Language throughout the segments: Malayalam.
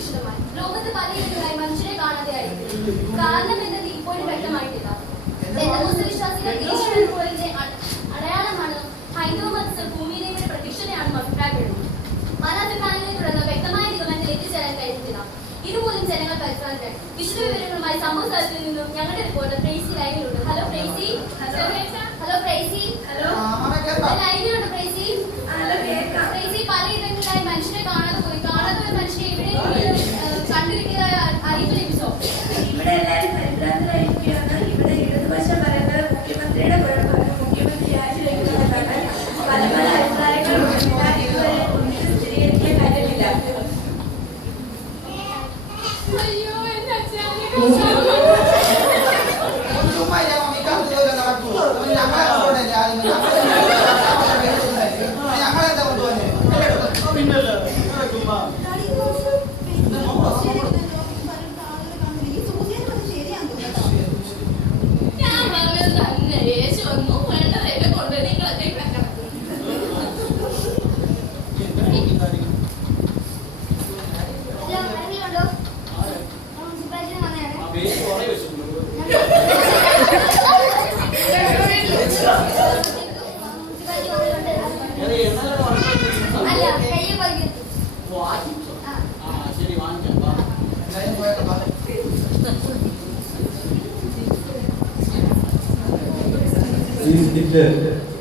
വിശദമായി. ലോകത്ത് പലയിടങ്ങളിലായി മനുഷ്യരെ കാണാതെയായിരിക്കും. കാരണം എന്നത് ഇപ്പോഴും വ്യക്തമായിട്ടില്ല. പെന്തക്കോസ്ത് വിശ്വാസികൾ യേശുവിന്റെ അടയാളമാണ് ഹൈന്ദവ മതസ്ഥർ ഭൂമിയിലെ പ്രത്യക്ഷതയാണെന്ന് അഭിപ്രായപ്പെടുന്നു. മതാഭിപ്രായങ്ങളെ തുടർന്ന് വ്യക്തമായ നിഗമനത്തിൽ എത്തിച്ചേരാൻ കഴിഞ്ഞിട്ടില്ല. ഇതുമൂലം ജനങ്ങൾ പരിഭ്രാന്തരായി. വിശദ വിവരങ്ങളുമായി സംഭവ സ്ഥലത്തിൽ നിന്നും ഞങ്ങളുടെ റിപ്പോർട്ടർ പ്രേസി ലൈനിലുണ്ട്. ഹലോ പ്രേസി. ഹലോ പ്രേസി. ലൈനിലുണ്ട് പ്രേസി. പ്രേസി, പലയിടങ്ങളിലായി മനുഷ്യരെ കാണാതെ പോയി. കാണാതെ പോയ മനുഷ്യരെ ഇവിടെ കണ്ടുകിട്ടിയതായ അറിയിപ്പ് ലഭിച്ചോ? ഇവിടെ എല്ലാവരും പരിഭ്രാന്തരായിരിക്കുകയാണ്. ഇവിടെ ഇടതുവശം പറയുന്നത് മുഖ്യമന്ത്രിയുടെ കുഴപ്പമാണ്. മുഖ്യമന്ത്രി രാജിവെക്കുന്നതാണ്. പല പല അഭിപ്രായങ്ങളും ഇതുവരെ ഒന്നിനും സ്ഥിരീകരിക്കാൻ കഴിയുന്നില്ല. അയ്യോ, എന്റെ അച്ഛനെ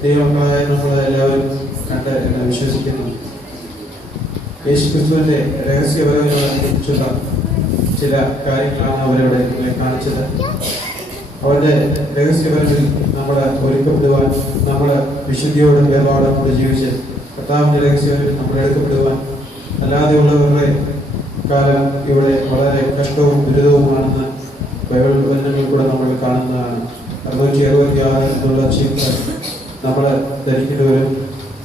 ദൈവങ്ങളായ നമ്മളെല്ലാവരും കണ്ട് എന്ന് വിശ്വസിക്കുന്നു. യേശുക്രിസ്തുവിന്റെ രഹസ്യപരമായിട്ടുള്ള ചില കാര്യങ്ങളാണ് അവരവിടെ കാണിച്ചത്. അവരുടെ രഹസ്യപരത്തിൽ നമ്മൾ ഒരുക്കപ്പെടുവാൻ, നമ്മൾ വിശുദ്ധിയോടും വേർപാടും കൂടി ജീവിച്ച് കർത്താവിന്റെ രഹസ്യപരത്തിൽ നമ്മൾ എടുക്കപ്പെടുവാൻ, അല്ലാതെയുള്ളവരുടെ കാലം ഇവിടെ വളരെ കഷ്ടവും ദുരിതവുമാണെന്ന് ബൈബിൾ വചനങ്ങളിൽ കൂടെ നമ്മൾ കാണുന്നതാണ്. 666 എന്നുള്ള ചിന്ത നമ്മൾ ധരിക്കേണ്ടി വരും.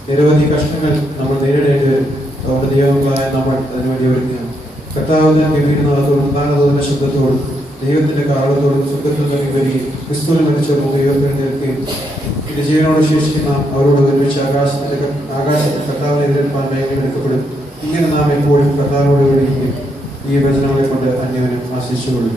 നിരവധി കഷ്ടങ്ങൾ നമ്മൾ നേരിടേണ്ടി വരും. അതുകൊണ്ട് ദൈവങ്ങളായ നമ്മൾ അതിനുവേണ്ടി ഒരുങ്ങുകയാണ്. കർത്താവിന്റെ ഗംഭീരനാഥത്തോടും നാഗതോന്ന ശബ്ദത്തോടും ദൈവത്തിന്റെ കാലത്തോടും സുഖത്തിൽ നിന്ന് വരികയും ക്രിസ്തുവിനെ മരിച്ചവരും ദൈവത്തിനെതിർക്കുകയും ഇത് ജീവനോട് ശേഷിക്കുന്ന അവരോട് ഒരുമിച്ച് ആകാശത്തിൽ കർത്താവിനെ എതിരേൽപ്പാൻ ഭയങ്കരപ്പെടും. ഇങ്ങനെ നാം എപ്പോഴും കർത്താവിനോട് വരികയും ഈ വചനങ്ങളെ കൊണ്ട് അന്യോന്യം ആശിച്ചുകൊള്ളും.